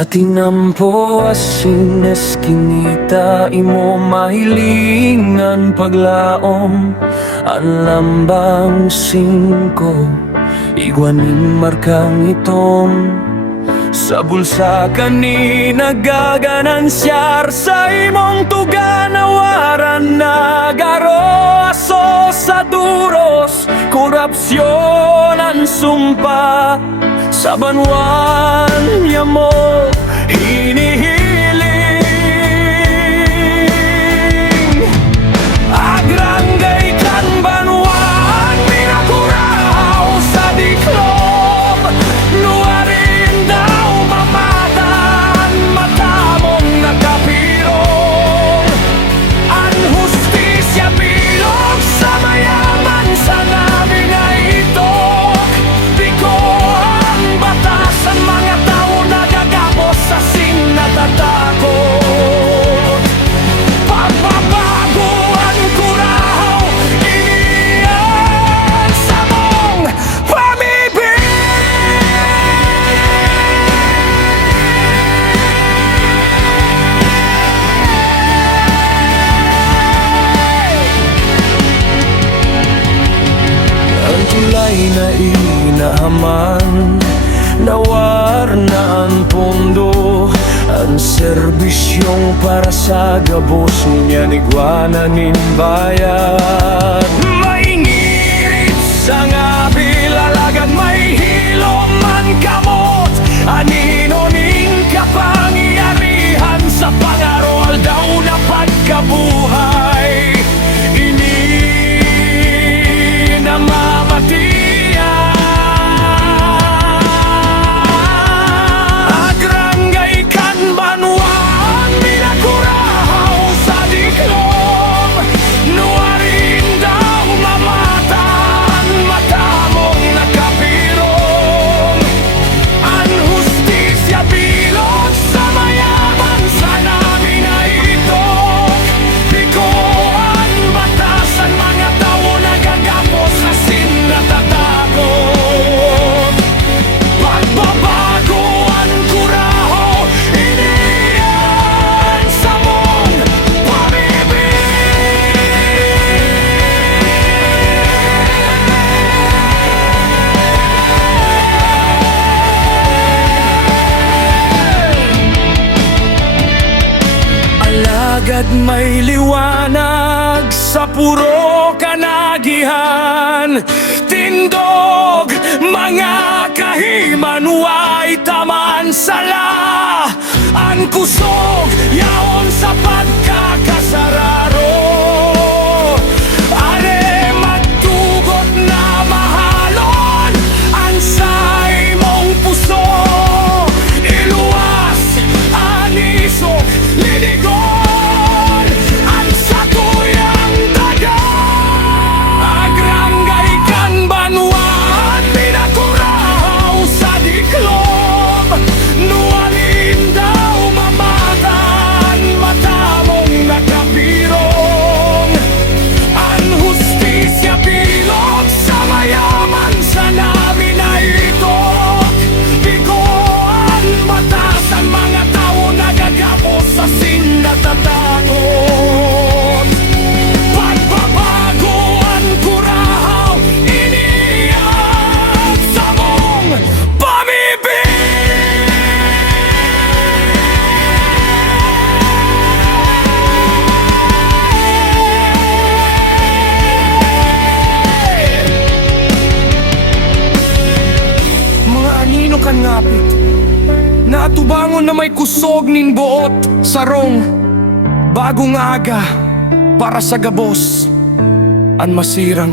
Sa tinampo asin eskinita imo mahilingan paglaom. Ang lambang singko igwanin markang itom. Sa bulsa kani nagaganansiyar sa imong tuganawaran. Nagaro aso sa duros, korupsyon ang sumpa. Sa banwan niya mo hinihiling. Agranggay kan banwan, minakuraw sa diklom. Luwarin daw mamatan, matamong nakapirong. Ang hustisya bilog sa mayaman sa namin na ito. Di ko ang batas ang mga tao nagagapos sa sinatatakot. Pagbabago ang kurahaw, iyan sa mong pamibig. Ang tulay na inahaman, nawarna ang pondo. Ang serbisyong para sa gabos niya nigwananin bayan. Maingirit sa ngabi, lalagad may hilom man kamot. Anino ning kapangyarihan sa pangarol daw na pagkabuhay. Ini namamatian. Agranggay kan banwan, minakurahaw sa diklom. Nuwarin daw mamatan, matamong nakapirong. Ang hustisya bilog sa mayaman sa namin na ito. Di ko ang batas ang mga tao nagagapos sa sinatatakot. Pagbabago ang kuraho, iniyan sa mong pamibig. Alagad may liwanag sa puro kanagihan. Tindog, mga kahimanway taman sala. Ang kusog, yaon sa pagkakasararo. Are magtugot na mahalon ang sa imong puso. Iluwas, anisok, linigon ang sa tuyang dagat. Agranggay kan banwan, pinakurahaw sa diklom. Nuwalin daw mamatan, matamong nakapirong. Ang hustisya bilog sa mayaman sa namin na ito. Di ko ang batas ang mga tao nagagapos sa sinatatakot. Pagbabago ang kurahaw, iniyan sa mong pamibig. Mga anino kan ngapit, naatubangon na may kusog nin buot sarong. Bagong aga para sa gabos ang masirang